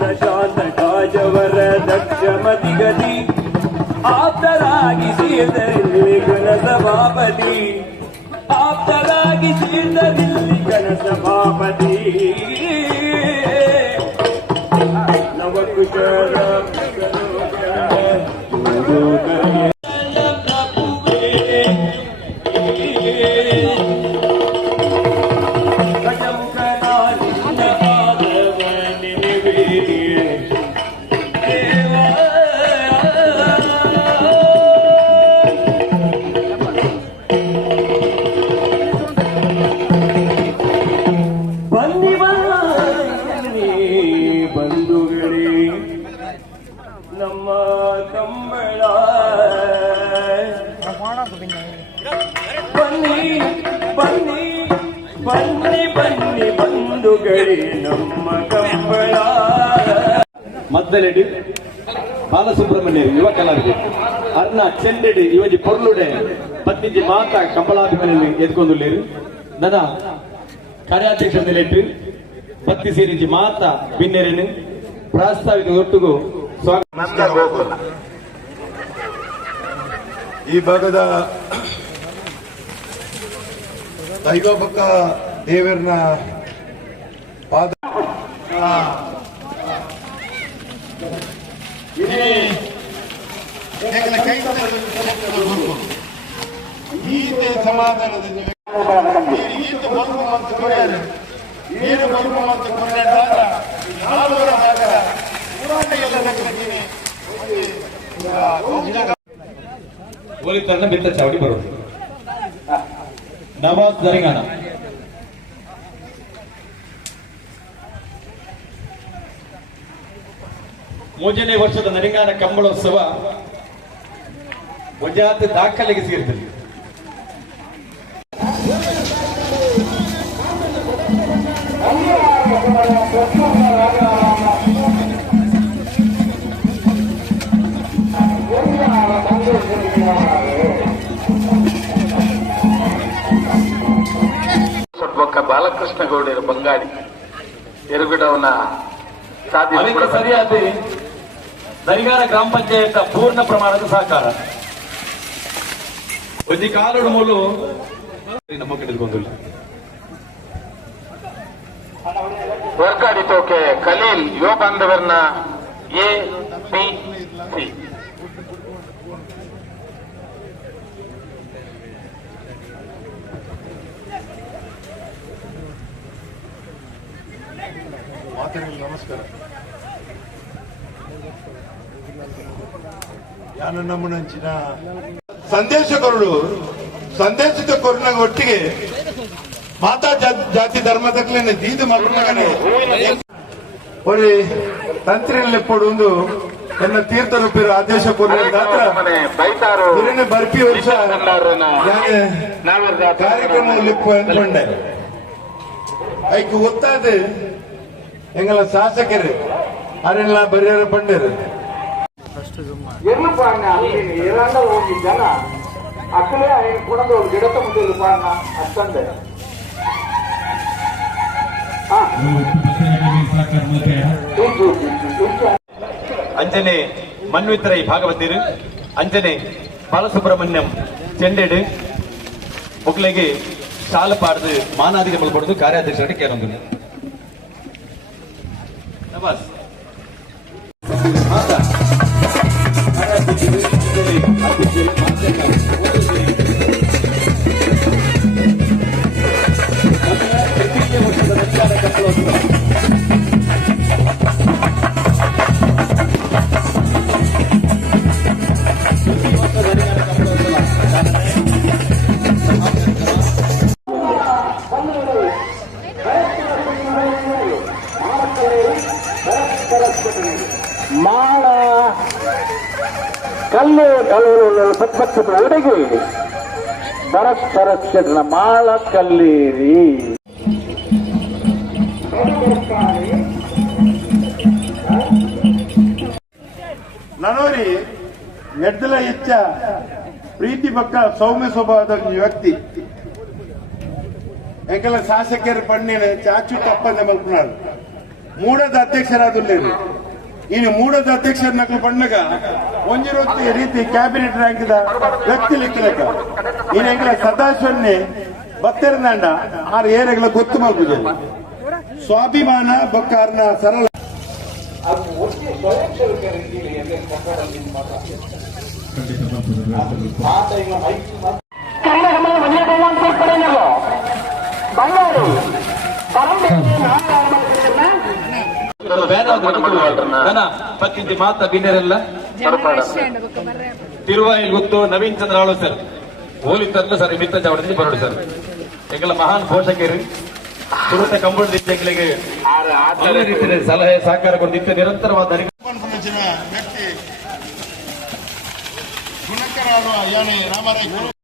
ಶಾಸಕಾಜವರ ದಕ್ಷಮತಿಗತಿ ಆಪ್ತರಾಗಿ ಸೇರಿದಲ್ಲಿ ಗಣಸಭಾಪತಿ ಆಪ್ತರಾಗಿ ಸೇರಿದಲ್ಲಿ ಗಣಸಭಾಪತಿ ನವಕುಶಲ ಬಂಧುಗಳೇ ನಮ್ಮ ಕಂಬಳ ಬನ್ನಿ ಬನ್ನಿ ಬನ್ನಿ ಬನ್ನಿ ಬಂಧುಗಳೇ ನಮ್ಮ ಕಂಬಳ ಮದ್ದಲೆಡಿ ಬಾಲಸುಬ್ರಹ್ಮಣ್ಯ ಯುವ ಕಲಾವಿದೆ ಅರ್ನ ಚೆಂಡೆಡಿ ಇವಜಿ ಪೊರ್ಲುಡೆ ಪತ್ತಿಜಿ ಮಾತ ಕಂಬಳಾಭಿಮನ್ಯಲ್ಲಿ ಎದ್ಕೊಂಡುಳ್ಳೇರು ನನ್ನ ಕಾರ್ಯಾಧ್ಯಕ್ಷ ನಿಲೆಟ್ಟು ಪತ್ತಿ ಸೇರಿಸಿ ಮಾತ ಭಿನ್ನೆರೇನು ಪ್ರಾಸ್ತಾವಿಕ ಒಟ್ಟಿಗೂ ಸ್ವಾಗತ. ಈ ಭಾಗದ ದೈವಭಕ್ಕ ದೇವರನ್ನ ಪಾದ ಗೀತೆ ಸಮಾಧಾನದ ಗೀತೆ ಬರುವ ಮತ್ತು ನೀರು ಬರುವ ಮತ್ತು ಕೊಂಡಾಗ ನಾಲ್ವರ ಭಾಗ ಪುರಾಣ ಎಲ್ಲ ಪೊಲೀಸರನ್ನ ಬಿತ್ತ ಚಾವಡಿ ಬರೋದು ನವಾಜ್ ದರಿಂಗಾನ ಮೂರನೇ ವರ್ಷದ ನರಿಂಗಾನ ಕಂಬಳೋತ್ಸವ ಗುಜರಾತ್ ದಾಖಲೆಗೆ ಸೇರಿದಲ್ಲಿ ಬಾಲಕೃಷ್ಣ ಗೌಡರ ಬಂಗಾಳಿ ಎರುಗುಡವನ ಅದಕ್ಕೆ ಸರಿಯಾದ ನರಿಗಾರ ಗ್ರಾಮ ಪಂಚಾಯತ್ ಪೂರ್ಣ ಪ್ರಮಾಣದ ಸಹಕಾರ ಒಂದು ಕಾಲೋಡು ಮೂಲು ನಮ್ಮ ಕಡೆಗೊಂಡಿಲ್ಲ ವರ್ಗಾಡಿ ತೋಕೆ ಖಲೀಲ್ ಯುವ ಬಾಂಧವರನ್ನ ಎ ಬಿ ಸಿ ನಮಸ್ಕಾರ. ಯಾನ ನಮ್ಮನಂಚಿನ ಸಂದೇಶಕರು ಸಂದೇಶದ ಕೊರನಾಗ ಒಟ್ಟಿಗೆ ಮಾತಾ ಜಾತಿ ಧರ್ಮದಕ್ಲೇನೆ ದೀದು ಮಗನೇ ಒರಿ ತಂತ್ರಿಯಲ್ಲಿ ಪಡುವುದು ಎನ್ನ ತೀರ್ಥರೂಪಿರ ಆದೇಶ ಕೊರನೆ ಬರ್ಪಿ ವರ್ಷ ಕಾರ್ಯಕ್ರಮದಲ್ಲಿ ಅಂದ್ಕೊಂಡೆ ಐಕ್ ಗೊತ್ತಾದ ಎಂಗಲ ಶಾಸಕರು ಅರೆಲ್ಲ ಬರೆಯರ ಪಂಡರು ಎಲ್ಲಿ ಪಾಣ್ಣ ಏರಾಂಡ ಹೋಗಿ ಜನ ಅಕ್ಕಲೇ ఆయన ಕೂಡ ಗಿಡತ ಮುಂದೆ ಪಾಣ್ಣ ಅಷ್ಟಂದೆ ಅಂಜನೆ ಮನ್ವಿತರೈ ಭಾಗವತಿರು ಅಂಜನೆ ಬಾಲಸುಬ್ರಹ್ಮಣ್ಯಂ ಚೆಂಡೆಡು ಮಕ್ಕಳಿಗೆ ಶಾಲ ಪಾಡ್ದು ಮಾನಾದಿಗೆ ಮಲ್ಪಡ್ದು ಕಾರ್ಯಾಧ್ಯಕ್ಷರಿಗೆ ಕೇಳೊಂದು ನವಾಸ್ ಮಾಳ ಕಲ್ಲು ಕಲ್ಲೂರು ಪತ್ಪಕ್ಷದ ಒಡೆಗೆ ಪರಸ್ಪರ ಮಾಳ ಕಲ್ಲೇರಿ ನನೋರಿ ಎಡ್ದಲ ಹೆಚ್ಚ ಪ್ರೀತಿ ಪಕ್ಕ ಸೌಮ್ಯ ಸ್ವಭಾವದ ವ್ಯಕ್ತಿ ಎಂಕಲ ಶಾಸಕರ ಪಣ್ಣಿನ ಚಾಚು ತಪ್ಪಂದ ಮಲ್ಪನಾಡು ಮೂಡದ ಅಧ್ಯಕ್ಷರಾದುಲ್ಲೇನು ಇನ್ನು ಮೂಡದ ಅಧ್ಯಕ್ಷರನ್ನ ಪಣ್ಣಗ ಒಂಜಿರೊತ್ತಿ ರೀತಿ ಕ್ಯಾಬಿನೆಟ್ ರ್ಯಾಂಕ್ದ ವ್ಯಕ್ತಿ ಲೆಕ್ಕಲೆಕ್ಕ ಈ ಸದಾಶಿವನ್ನೇ ಬತ್ತೆರದಾಂಡ ಆರು ಏರೆಗಳ ಗೊತ್ತು ಮಲ್ಪುಜ ಸ್ವಾಭಿಮಾನ ಬೊಕ್ಕಾರ್ನ ಸರಳ ಅದು ಒಟ್ಟಿಗೆ ಸ್ವಯಂ ಸೇವಕ ರೀತಿಯಲ್ಲಿ ಎಲ್ಲೇ ಕನ್ನಡದಲ್ಲಿ ಮಾತ ಈಗ ಮೈಕ್ ಪಕ್ಕಿಂತಿ ಮಾತ ಬಿನ್ನರೆಲ್ಲ ತಿರುವಾಯಿಲ್ ಗೊತ್ತು ನವೀನ್ ಚಂದ್ರ ಆಳು ಸರ್ ಹೋಲಿತರ್ಲು ಸರ್ ಮಿತ್ತ ಚಾವಡದಲ್ಲಿ ಬರೋಡು ಸರ್ ಎಂಗಳ ಮಹಾನ್ ಪೋಷಕರು ತುರುತ ಕಂಬಳ ದಿಟ್ಟಗಳಿಗೆ ಒಳ್ಳೆ ರೀತಿಯಲ್ಲಿ ಸಲಹೆ ಸಹಕಾರ ಕೊಟ್ಟು ನಿರಂತರವಾದ ವ್ಯಕ್ತಿ ಗುಣಕರಾದ ಯಾನೆ ರಾಮರಾಯ್